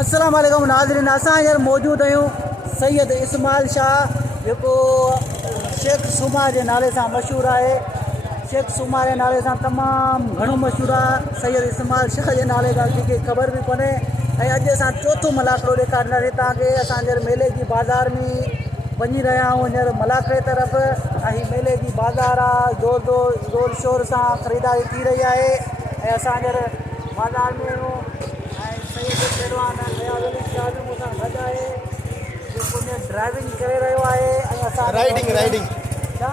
अस्सलाम वालेकुम नाज़रीन, असां हींअर मौजूद आहियूं सैयद इस्माइल शाह जेको शेख सूमार जे नाले सां मशहूरु आहे। शेख सूमार जे नाले सां तमामु घणो मशहूरु आहे। सैयद इस्माइल शाह जे नाले खां कंहिंखे ख़बर बि कोन्हे। ऐं अॼु असां चोथों मलाखड़ो ॾेखारींदासीं तव्हांखे। असां हींअर मेले जी बाज़ार में वञी रहिया आहियूं हींअर मलाखड़े तरफ़। ऐं मेले जी बाज़ार आहे, ज़ोर शोर सां ख़रीदारी थी रही आहे। ऐं असां हींअर बाज़ार में आहियूं ऐं सैयद पहलवान अयाज़ शाह जो मूंसां गॾु आहे जेको ड्राइविंग करे रहियो आहे। ऐं असां राइडिंग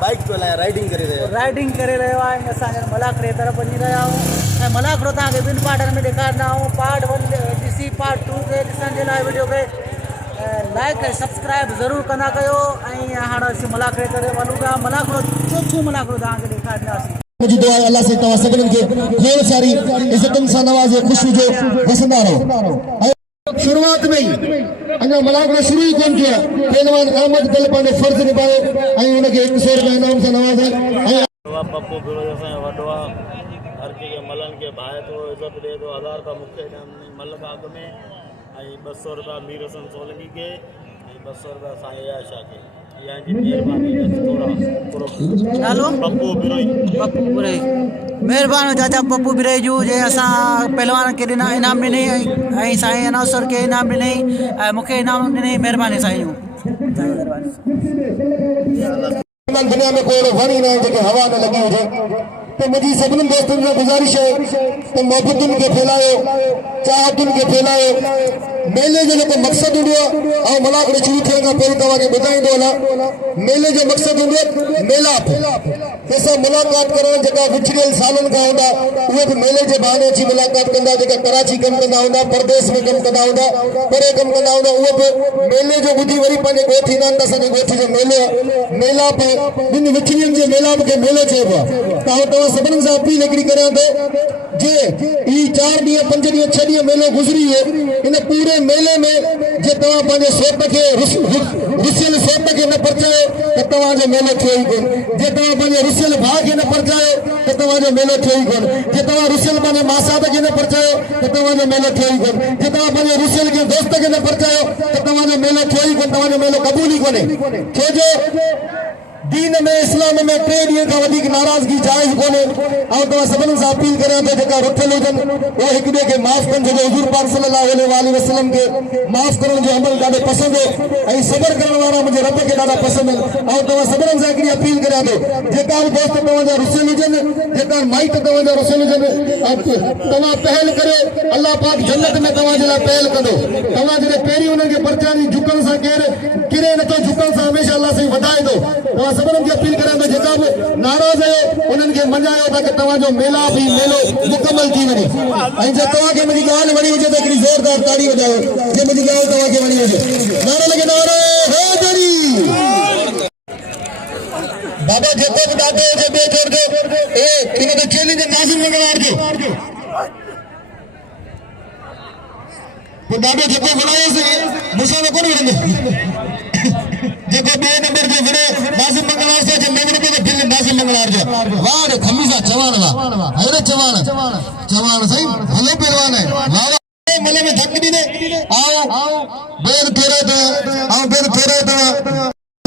बाइक पे राइडिंग करे रहियो आहे। ऐं असां हींअर मलाखड़े तरफ़ वञी रहिया आहियूं। ऐं मलाखड़ो तव्हांखे ॿिनि पार्टनि में ॾेखारींदा आहियूं। पार्ट 1 ॾिसी पार्ट 2 खे ॾिसण जे लाइ वीडियो खे लाइक ऐं सब्सक्राइब ज़रूरु कंदा कयो। ऐं हाणे असीं मलाखड़े तरफ़ वञूं था। मलाखड़ो चोथों मलाखड़ो तव्हांखे ॾेखारींदासीं। मुझे दुआ अल्लाह से तवा सगन के ढेर सारी इज्जतन सा नवाजे खुश हुजो वसंदा रहो। शुरुआत में ही अना मलाखड़ा शुरू ही कोन किया। पहलवान अहमद दिल पाने फर्ज निभायो ऐं उन के 100 रुपया इनाम से नवाजे। पप्पू बिरो जैसा वडवा हर के मलन के भाई तो इज्जत दे तो 1000 का मुख्य इनाम मल बाग में आई 200 रुपया मीरसन सोलंकी के 200 रुपया साईं अयाज शाह के। मेहरबानी चाचा पप्पू बिरई जू जे असां पहलवान के ॾिना इनाम ॾिनई ऐं साईं अनाउंसर के इनाम ॾिनई ऐं मूंखे इनाम ॾिनई। मेहरबानी साईं जू दुनिया में कोई वणी न जेके हवा न लगी हुजे। तो मुझी सभिनी दोस्तन से गुजारिश है तो मोहब्बतुन के फैलायो, चाहतुन के फैलायो। मेले जो मकसद हूंदो आहे ऐं मलाखड़ो शुरू थियण खां पहिरीं तव्हांखे ॿुधाईंदो हलां। मेले जो मकसद हूंदो आहे मेलाप, कंहिंसां मुलाक़ात करण। जेका विछड़ियल सालनि खां हूंदा उहे बि मेले जे बहाने अची मुलाक़ात कंदा। जेका कराची कमु कंदा हूंदा, परदेस में कमु कंदा हूंदा, परे कमु कंदा हूंदा, उहे बि मेले जो ॿुधी वरी पंहिंजे ॻोठ ईंदा आहिनि त असांजे ॻोठ जो मेलो आहे। मेलाप ॿिनि विछड़ियुनि जे मेलाप खे मेलो चइबो आहे। तव्हां सभिनीनि सां अपील हिकिड़ी करियां थो जे ही 4 ॾींहं 5 ॾींहं 6 ॾींहं मेलो गुज़री वियो। इन पूरे मेले में जे तव्हां पंहिंजे सोट खे रुसियल सोट खे न परचायो त तव्हांजो मेलो थियो ई कोन। जे तव्हां पंहिंजे रुसियल भाउ खे न परचायो त तव्हांजो मेलो थियो ई कोन। जे तव्हां रुसियल पंहिंजे मासात खे न परचायो त तव्हांजो मेलो थियो ई कोन। जे तव्हां पंहिंजे रुसियल के दोस्त खे न परचायो त तव्हांजो मेलो थियो ई कोन। तव्हांजो मेलो क़बूल ई कोन्हे। छो जो दीन में इस्लाम में 3 ॾींहं खां वधीक नाराज़गी जाइज़ कोन्हे। ऐं तव्हां सभिनी सां अपील करियां थो जेका रुठियल हुजनि उहे हिक ॿिए खे माफ़ कनि। छो हुज़ूर पाक सल्लल्लाहु अलैहि वसल्लम खे माफ़ करण जो अमल ॾाढो पसंदि हो ऐं सबर करण वारा मुंहिंजे रब खे ॾाढा पसंदि आहिनि। ऐं तव्हां सभिनीनि सां हिकिड़ी अपील करियां थो जेका बि दोस्त तव्हांजा रुसियल हुजनि, जेका माइट तव्हांजा रुसियल हुजनि, तव्हां पहल करियो। अल्लाह पाक जन्नत में तव्हांजे लाइ पहल कंदो। तव्हां जॾहिं पहिरीं हुननि खे परचानी झुकण सां केरु किरे नथो, झुकण सां हमेशह अल्लाह साईं वधाए थो। तव्हां सभिनीनि खे अपील करियां थो जेका बि नाराज़ आहियो उन्हनि खे मञायो ताकी तव्हांजो मेला बि मेलो मुकमल थी वञे। ऐं जे तव्हांखे मुंहिंजी ॻाल्हि वणी हुजे त हिकिड़ी ज़ोरदार ताड़ी वॼायो जे मुंहिंजी ॻाल्हि तव्हांखे वणी हुजे। नारो लॻे नारो हैदरी। बाबा जेको बि ॾाढो हुजे ॿिए जोड़ जो इन ते चैलेंज नाज़िम मंगलवार जो पोइ ॾाढो जेको विड़ायोसीं मूंसां न कोन विड़ंदो। जेको 2 नंबर जो विड़े नाज़िम मंगलवार से जे मेमण में दिल नाज़िम मंगलवार जो वाह रे खमीसा चवाण वाह अरे चवाण सही भले पहलवान है। वाह मले में धक दी ने आओ बेर थोड़े तो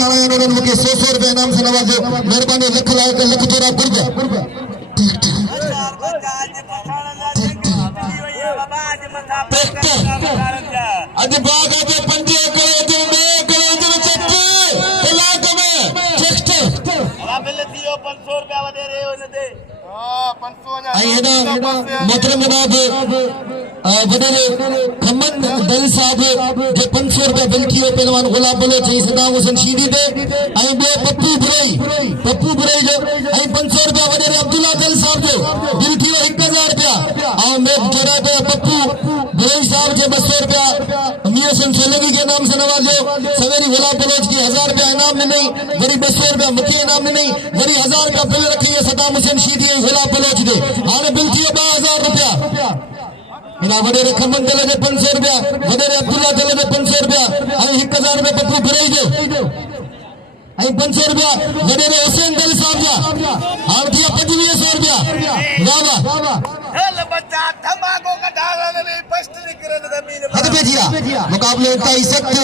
उन्होंने मुझे 100 रुपया इनाम से नवाजो। मेहरबानी लख लाख लख थोड़ा बुर्जा अज बाग अज 5 करोड़ जो 2 करोड़ जो चक्के इलाक में टेक्सटाइल बिल दियो 500 रुपया वडे रे ओने दे। हां 500 आई हेडा मोहतरम जनाब वडे खमन दल साहब जे 500 रुपया बिल थियो पहलवान गुलाम बोले चई सदाम हुसैन शीदी दे आई बे पप्पू बुरई जो आई 500 रुपया वडे अब्दुल्ला दल साहब जो बिल थियो 1000 रुपया। और मैं जोड़ा पे पप्पू बुरई साहब जे 200 रुपया मियासन सोलगी के नाम से नवाजो। सवेरी गुलाम बलोच की 1000 रुपया इनाम नहीं वरी 200 रुपया मुखे इनाम नहीं वरी 1000 रुपया बिल रखी है सदाम हुसैन शीदी गुलाम बलोच दे। हाने बिल थियो 2000 रुपया। इना वडेरे खमन दल जे 500 रुपया वडेरे अब्दुल्ला दल जे 500 रुपया ऐं 1000 रुपया पप्पू बुरई जो ऐं 500 रुपया वडेरे हुसैन दल साहब जा हाणे थिया 2500 रुपया। वाह वाह बच्चा धमाको का ढाला में फर्स्ट निकले जमीन हद पे जिया मुकाबले ताई सख्त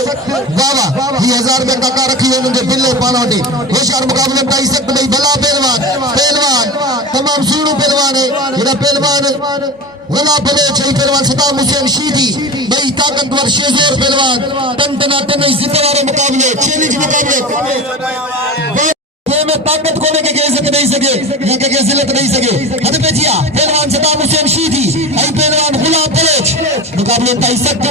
वाह वाह ये 1000 रुपए काका रखी है उनके बिल्ले पानोटी होशियार मुकाबले ताई सख्त भाई भला पहलवान तमाम सूरू पहलवान है ये पहलवान गुलाम बलोच पहलवान सलाम हुसैन शीदी भाई ताकतवर शेजोर पहलवान टन टना टन जितवारे मुकाबले चैलेंज मुकाबले में ताकत कोने के इज्जत नहीं सके या के जिल्लत नहीं सके हद पे जिया पहलवान सलाम हुसैन शीदी आई पहलवान गुलाम बलोच मुकाबले ताई सख्त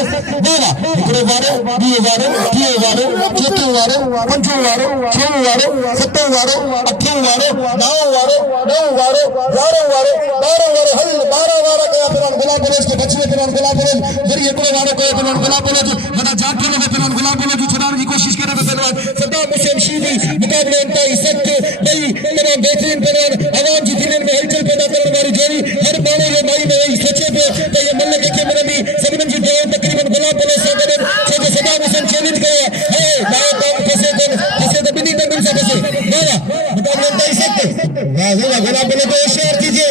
वाला एकड़ो वारो बीओ वारो टीओ वारो चौथो वारो पंजो वारो छो वारो सतो वारो अठो वारो नौ वारो 11 वारो 12 वारो हल 12 वारो कया पहलवान गुलाम बलोच के बचने पहलवान गुलाम बलोच वरी एकड़ो वारो कया पहलवान गुलाम बलोच वदा जाके ने पहलवान गुलाम बलोच छुड़ाने की कोशिश करे पहलवान सलाम हुसैन शीदी मुकाबले ताई सख्त भाई तमाम बेहतरीन पहलवान आवाम जी दिल में हलचल पैदा करने वाली जोड़ी हर मानो ये माई में सोचे पे तो ये मल्ल के मेरे भी सबन जी दो तकरीबन गुलाम बलोच से करे छोटे सलाम हुसैन चैलेंज किया है बाय बाय फसे तो बिनी तक से फसे वाह मुकाबले ताई सख्त वाह वाह गुलाम बलोच को होशियार कीजिए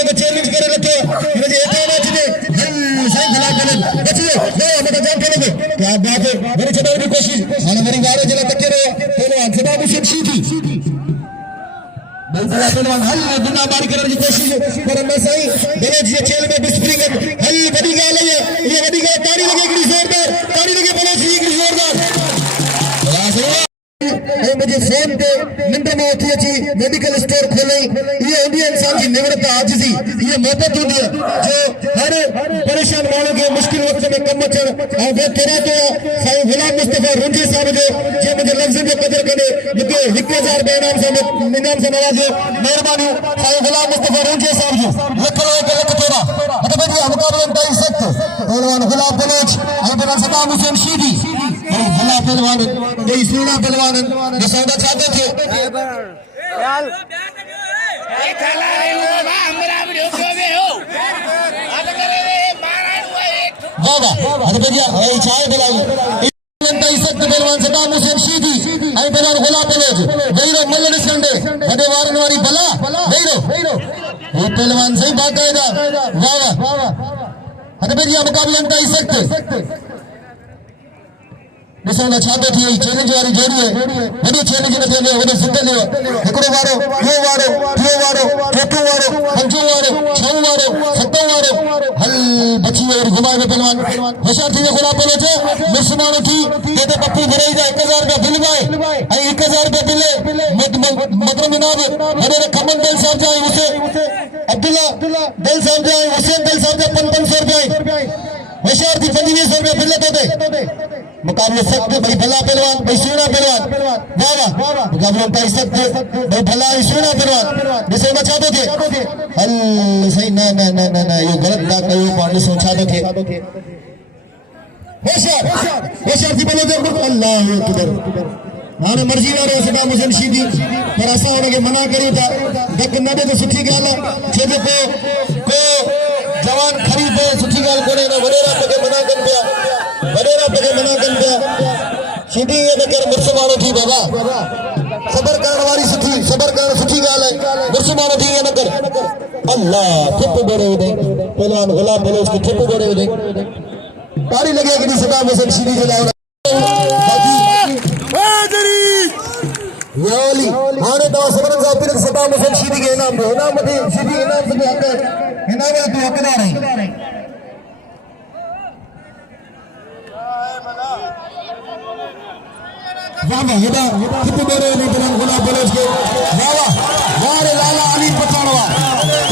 तो चैलेंज करे रखो मुझे एटा मैच ने सही गुलाम बलोच बचिए वाह मत जान करे क्या बात है मेरी छुड़ाने की कोशिश हां मेरी वारो जला तक रहे पहलवान सलाम हुसैन शीदी बलबला पहलवान हल दुना बारी करने की कोशिश पर मैं सही बलोच ये खेल में बिस्प्रिंग हल बड़ी गाल है ये बड़ी गाल ताड़ी लगेगी जोरदार ताड़ी लगे बलोच की जोरदार मुझे फोन पे नंबर में उठी अच्छी मेडिकल स्टोर खोले ये इंडिया इंसान की निवृत्त आजिज़ी ये मोहब्बत होती है जो हर परेशान मानों के मुश्किल वक्त में कम अचन और वे तेरा तो साईं गुलाम मुस्तफा रुंजी साहब जो मुझे लफ्ज़ में कदर करे मुझे 1000 इनाम से नवाजो मेहरबानी साईं गुलाम मुस्तफा रुंजी साहब जो लख तोड़ा मतलब ये मुकाबले ताई सख्त पहलवान गुलाम बलोच और सलाम हुसैन शीदी भला पहलवान कोई सोना पहलवान सौदा चाहते थे पहलवान सलाम हुसैन शीदी पहलवान गुलाम बलोच वहीरो मल्ल ॾिसंदे वॾे वारनि वारी भला वहीरो वो पहलवान सही बाक़ायदा वाह वाह हद बेजिया मुकाबले ताई सख्त ॾिसण छा थो थिए चैलेंज वारी जोड़ी है वॾी चैलेंज न थिए वॾो सिंगल हिकिड़ो वारो ॿियो वारो टियों वारो चोथों वारो पंजो वारो छहों वारो सतों वारो हल बची वियो वरी घुमाए वियो पहलवान होशियार थी वियो गुलाम बलोच मुस्लमान थी केॾे पप्पू भराई जा 1000 रुपया बिल पाए ऐं 1000 रुपया बिल मदर मिनाब वॾे खमन दिल साहब जा उसे अब्दुल्ला दिल साहब जा हुसैन दिल साहब जा 500 रुपया होशियार थी 2500 रुपया बिल तो मुकाबले सख्त भाई भला पहलवान भाई सोना पहलवान वाह वाह मुकाबले ताई सख्त भाई भला सोना पहलवान ॾिसो न छा थो थिए हल सही न न न न न इहो ग़लति था कयो पाण ॾिसो छा थो थिए होशियार थी बोलो अल्लाह अकबर हाणे मर्ज़ी वारो सलाम हुसैन शीदी पर असां हुनखे मना करियूं था धक न ॾे त सुठी ॻाल्हि आहे छो जो को जवान खड़ी पे सुठी ॻाल्हि कोन्हे न वॾेरा पे मना कनि पिया वडेरा पे मना कन पिया सीधी ये न कर मुर्समानो थी बाबा सबर करण वाली सबर करण सुठी गाल है मुर्समानो थी ये न कर अल्लाह ठिप बड़े दे पहलवान गुलाम बलोच की ठिप बड़े दे ताड़ी लगे कि सलाम हुसैन शीदी के लाओ हाजरी योली हाने तो सबरन साहब फिर सलाम हुसैन शीदी के इनाम दो इनाम दे शीदी इनाम से हक इनाम तो हकदार है वाह वाह हेदा कितने बड़े लीडर गुलाम बलोच के वाह वाह रे लाला अली पठानवा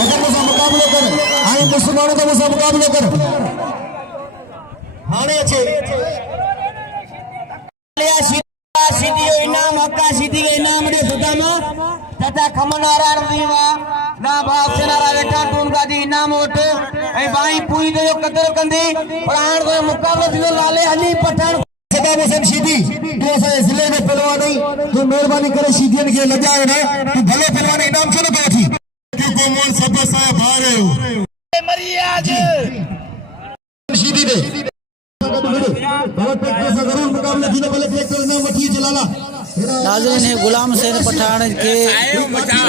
अगर मुझे मुकाबला कर आई मुसलमानों का मुझे मुकाबला कर हाने अच्छे सीधी इनाम हक्का सीधी के इनाम दे सुदामा तथा खमनारार दीवा ना बाप से नारा बेटा तुम का दी इनाम वोट ए भाई पूरी जो कदर कंदी प्राण को मुकाबला दिनो लाले अली पठान सलाम हुसैन शीदी तू असांजे ज़िले में पहलवान आई तू मेहरबानी करे शीदियन खे लजाए ना तू भले पहलवान इनाम छो न कयो थी क्यों को मोन सब असांजा भार आयो मरियाज शीदी दे बहुत पैसा जरूर मुकाबला थी न भले कलेक्टर इनाम वठी चलाला नाज़रीन हे गुलाम हुसैन पठान के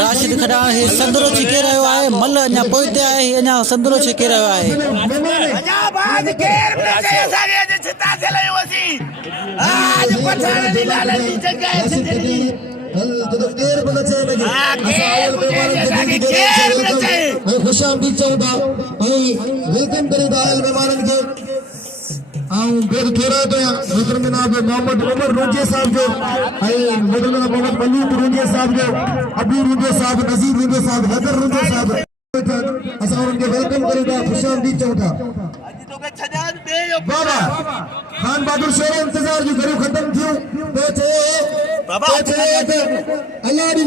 राशिद खडाण हे संदरो छिके रहियो आहे मल अञा पोइते आहे हे अञा संदरो छिके रहियो आहे अञा बाद केर मिनट असांखे अॼु छिता थियल आहियूं असीं आज पठान जी लाल जी जॻह सिंधी देर बन चे लगे खुश आमदीद चऊं था वेलकम करे था आयल मेहमाननि खे फिर थोड़ा तो मोहतरम जनाब मोहम्मद उमर रोजे साहब जो मोहतरम जनाब मोहम्मद मलूद रोजे साहब जो अबू रोजे साहब नजीर रोजे साहब हैदर रोजे साहब असां उनके वेलकम करे था खुश आमदीद चऊं था बाबा खान बहादुर शेर इंतजार जो घरू खत्म थियो तो चे बाबा अल्लाह दी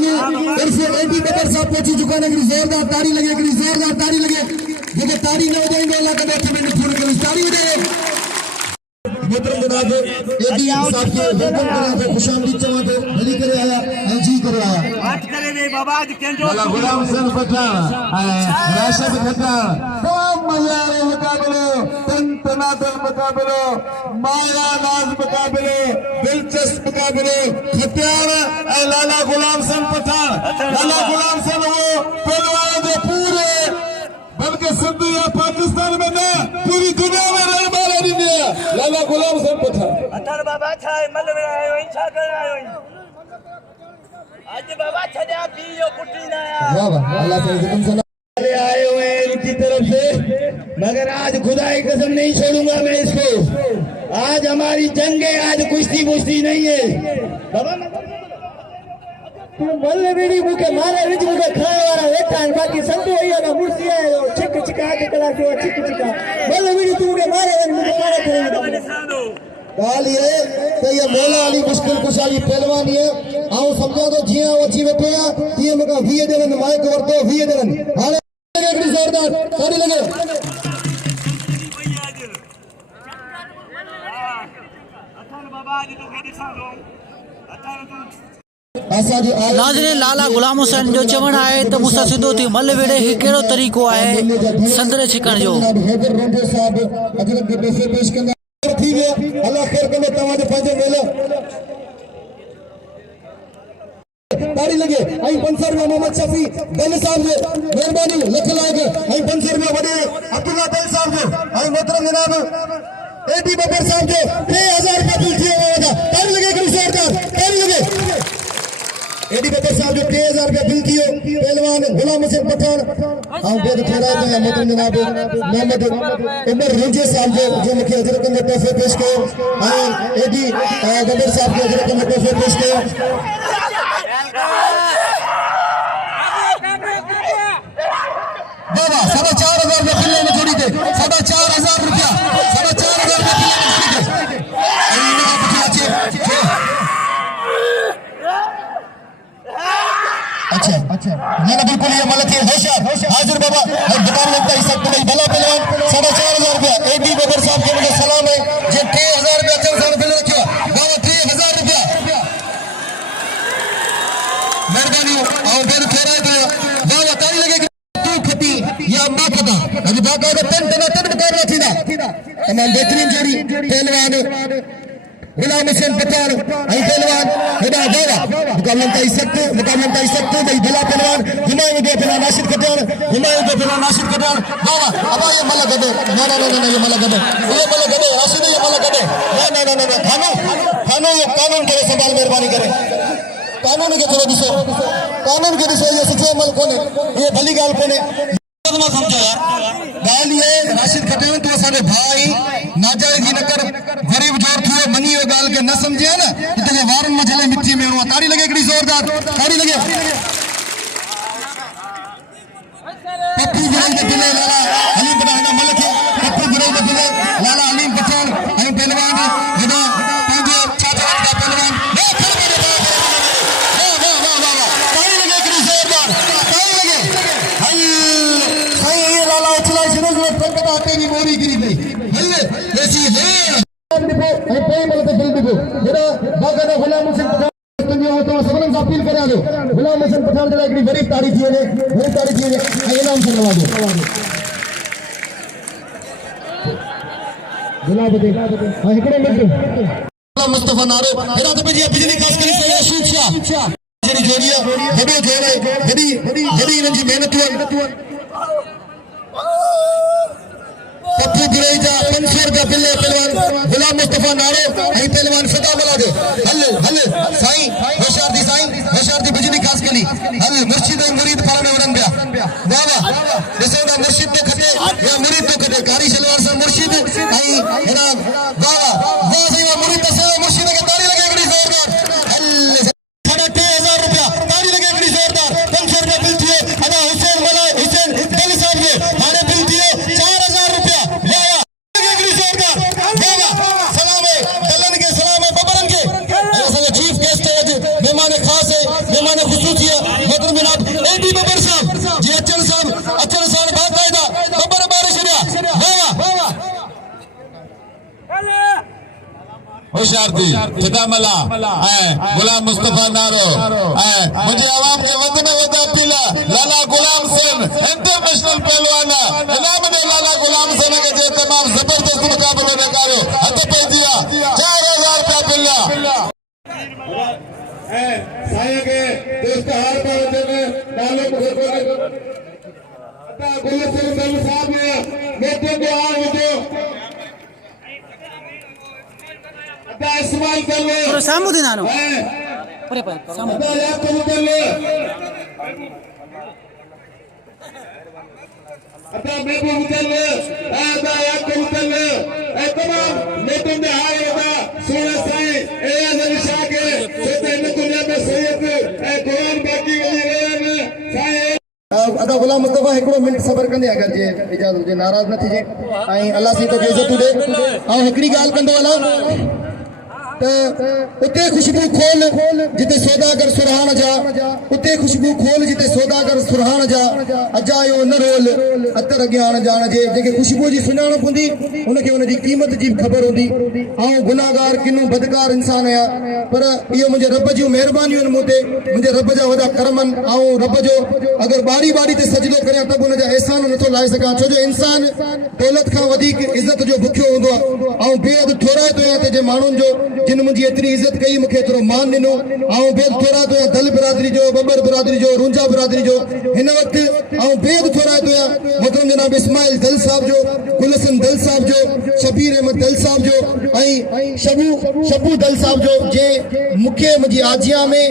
इरफान एडी बकर साहब पहुंची चुका है कि जोरदार ताड़ी लगे जेके ताड़ी न वजाइंदो अल्लाह कदे में पूरी करी ताड़ी वजाए मोहतरम जनाब एडी साहब के वेलकम करे थे खुशामदीद चवा तो भली करे आया जी करे आया बात करे ने बाबा आज केंजो गुलाम हुसैन पठान राशिद खडाण तमाम मल्लारे मुकाबले तनातल मुकाबले माया नाज मुकाबले दिलचस्प मुकाबले खत्याण लाला गुलाम हुसैन पठान लाला गुलाम हुसैन वो पहलवान जो पूरे बल्कि सिंध या पाकिस्तान में ना पूरी दुनिया में रहने वाला नहीं है लाला गुलाम हुसैन पठान अतर बाबा छाए मल में आयो इच्छा कर आयो आज बाबा छजा पियो कुटी ना वाह वाह अल्लाह से हुक्म आए हुए इनकी तरफ से मगर आज खुदा की कसम नहीं छोड़ूंगा मैं इसको आज हमारी जंग है आज कुश्ती नहीं है बाबा तू मल्ले बेड़ी मुके मारे रिज मुके खाने वाला वेठा है बाकी संतो है ना मुर्सी है चिक चिका के कला के चिक चिका मल्ले बेड़ी तू मुके मारे करेंगे गाल ये तो ये मौला अली मुश्किल कुशाली पहलवान है आओ समझा तो जिया वो अच्छी बैठे हैं ये मका 20 दिन माइक वरतो 20 दिन हां लगे जोरदार ताड़ी लगे अथन बाबा जी तो ॾिसां थो अथन नाज़रीन लाला गुलाम हुसैन जो चवण आहे त मूंसां सिधो थी मल वेड़े ही कहिड़ो तरीक़ो आहे संदरे छिकण जो अल्लाह खैर करे तव्हांजो पंहिंजो मेलो ताड़ी लगे आई 500 रुपया मोहम्मद शफी बेल साहब जो मेहरबानी लख लाख आई 500 रुपया वडे अब्दुल्ला बेल साहब जो आई मोहतरम जनाब एडी बकर साहब जो 3000 रुपया बिल थियो होगा ताड़ी लगे करी जोरदार ताड़ी लगे एडी बकर साहब जो 3000 रुपया बिल थियो पहलवान गुलाम हुसैन पठान और बेद थोड़ा तो मोहतरम जनाब मोहम्मद उमर रोजे साहब जो मुख्य हजरत में तोहफे पेश कयो आई एडी बकर साहब के हजरत में तोहफे पेश कयो बाबा 4,500 रुपया किले में छोड़ी थे 4,500 रुपया 4,500 रुपया किले में छोड़ी थे अच्छा ये ना बिल्कुल ये मलक है होशियार हाजिर बाबा और दुकान लगता है सब नहीं भला पहलवान 4,500 रुपया एडी बबर साहब के मुझे सलाम है जे 3000 रुपया चल साल पहले रखियो बाबा 3000 रुपया मेहरबानी और फिर फेरा तो बाबा ताली लगे या अम्मा कदा अभी बाका का तन मुकाबला थीदा तमाम बेहतरीन जोड़ी पहलवान गुलाम हुसैन पठान आई पहलवान हेदा बाबा मुकाबला का सकते भाई भला पहलवान हुमायूं के पहला नाशिद कटान बाबा अब ये मल गदे ना ये मल गदे राशिद ये मल गदे ना खानो ये कानून करे संभाल मेहरबानी करे कानून के थोड़ा दिसो ये सिखे अमल कोने ये भली गाल कोने ना समझो यार गाल ये राशिद खटान तो सारे भाई नाजायज न कर गरीब जोर थियो मनी वो गाल के न समझे ना इतने वारन मजले मिट्टी में हुआ ताड़ी लगे कड़ी जोरदार ताड़ी लगे पप्पू गिराई के दिले लाला हलीम पठान मलक पप्पू गिराई के दिले लाला हलीम पठान हम पहलवान हेदा पंजे चाचा का पहलवान ताड़ी लगे कड़ी जोरदार ताड़ी लगे तेरी मोरी गिरी गई हल्ले ऐसी है गुलाम हुसैन पठान तो सबन से अपील करा दो गुलाम हुसैन पठान जरा एक बड़ी ताड़ी थी ने इनाम से नवाज दो गुलाब दे हां एकड़े मिनट गुलाम मुस्तफा नारो हेड़ा तो जी बिजली खास करे से अशोक शाह जेडी जोड़िया वडो जोड़ है जडी इन जी मेहनत पप्पू गिरेजा 500 रुपया बिल पहलवान गुलाम मुस्तफा नारो आई पहलवान सदा मला दे हल साईं होशियार दी बिजली खास कली हल मुर्शिद ऐं मुरीद पाण में वणन पिया वाह वाह ॾिसो था मुर्शिद तो खटे या मुरीद तो खटे कारी शलवार सां मुर्शिद ऐं हेड़ा वाह साईं मुरीद तो मुर्शिद के ताड़ी लगे हिकिड़ी ज़ोरदार हल 3000 रुपया ताड़ी लगे हिकिड़ी ज़ोरदार 500 रुपया बिल थियो अदा हुसैन दिल साहब जो हाणे बिल थियो 4000 रुपया वाह हिकिड़ी ज़ोरदार वाह सलाम है दलन के सलाम है बबरन के असां चीफ गेस्ट है मेहमान खास है मेहमान खुसूसी है मोहतरम जनाब एडी बबर साहब जी अचन साहब बाकायदा बबर बारिश वाह होशियार थी फिदामला गुलाम मुस्तफा नारो मुझे आवाम के वद में वद अपील लाला गुलाम सेन इंटरनेशनल पहलवान इनाम ने लाला गुलाम सेन के जे तमाम जबरदस्त मुकाबले नकारो हथ पे दिया 4000 रुपया बिल साया के दोस्त हार पावते में नालो गुलदस्तो जबर साहब ने नेते को आ हो इस्तेमाल कर ले थोड़ा सामू दी नानो परे सामू याद कर ले अता बेबू कर ले याद कर ले तमाम नेतों में हाय होगा सोना साईं एयाज शाह के सोते न दुनिया में सैयद कुरान बाकी गली साईं अदा गुलाम मुस्तफा हिकिड़ो मिनट सबर कंदे अगर जे इजाज़त हुजे नाराज़ न थिजे ऐं अल्लाह सी तो इज़त ॾे ऐं हिकिड़ी ॻाल्हि कंदो हलां उते खुशबू खोल जिते सौदागर सुरहान जा उते खुशबू खोल जिते सौदागर सुरहान जा अजायो न रोल अतर अॻियां जान जे जेके खुशबू जी सुञाणप हूंदी उनखे उनजी क़ीमत जी ख़बर हूंदी ऐं गुनाहगार किनो बदकार इंसान आहियां पर इहो मुंहिंजे रब जूं महिरबानियूं आहिनि मूं ते मुंहिंजे रब जा वॾा करम आहिनि ऐं रब जो अगरि बारी ते सजदो करियां त बि उनजा एहसान नथो लाहे सघां छो जो इंसान दौलत खां वधीक इज़त जो बुखियो हूंदो आहे ऐं बेअद थोराए थो आहियां त जे माण्हुनि जो जिन मुझी एतरी इज्जत कई मुखे एतरो मान दिनो आऊं बेद थोरा तो दल बिरादरी जो बबर बिरादरी जो रुंजा बिरादरी जो हिन वक्त आऊं बेद थोरा तो मोहतरम जनाब इस्माइल दल साहब जो गुलसन दल साहब जो शबीर अहमद दल साहब जो शबू दल साहब जो जे मुखे मुझी आजिया में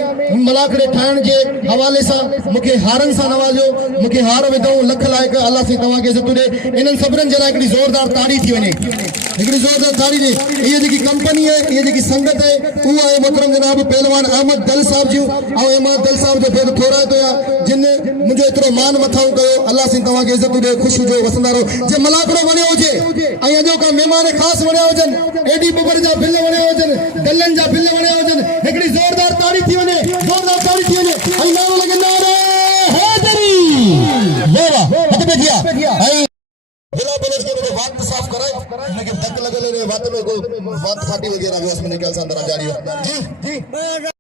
मलाखड़े ठाण जे हवाले सा मुखे हारन सा नवाजो मुखे हार विदो लख लायक अल्लाह से तवा के इज्जत दे इनन सबरन जला एकड़ी जोरदार ताड़ी थी वने एकड़ी जोरदार ताड़ी दे ये जेकी कंपनी है ये जेकी संगत है वो है मोहतरम जनाब पहलवान अहमद दल साहब जी और अहमद दल साहब जो बेद थोरा तो जिन मुझे इतरो मान मथाऊ कयो अल्लाह से तवा के इज्जत दे खुश जो वसंदा रहो जे मलाखड़ो वणियो हुजे ऐं अजो का मेहमान खास वणिया हुजन एडी बबर जा बिल वणिया हुजन दलन जा बिल वणिया हुजन एकड़ी जोरदार ताड़ी थी वने ऐं नारो लगे नारे हैदरी वाह हथ पे दिया जिला पुलिस के मुझे बात साफ कराए लेकिन धक लगल रे बात में कोई बात फाटी वगैरह भी उसमें निकल सा अंदर जारी हो जी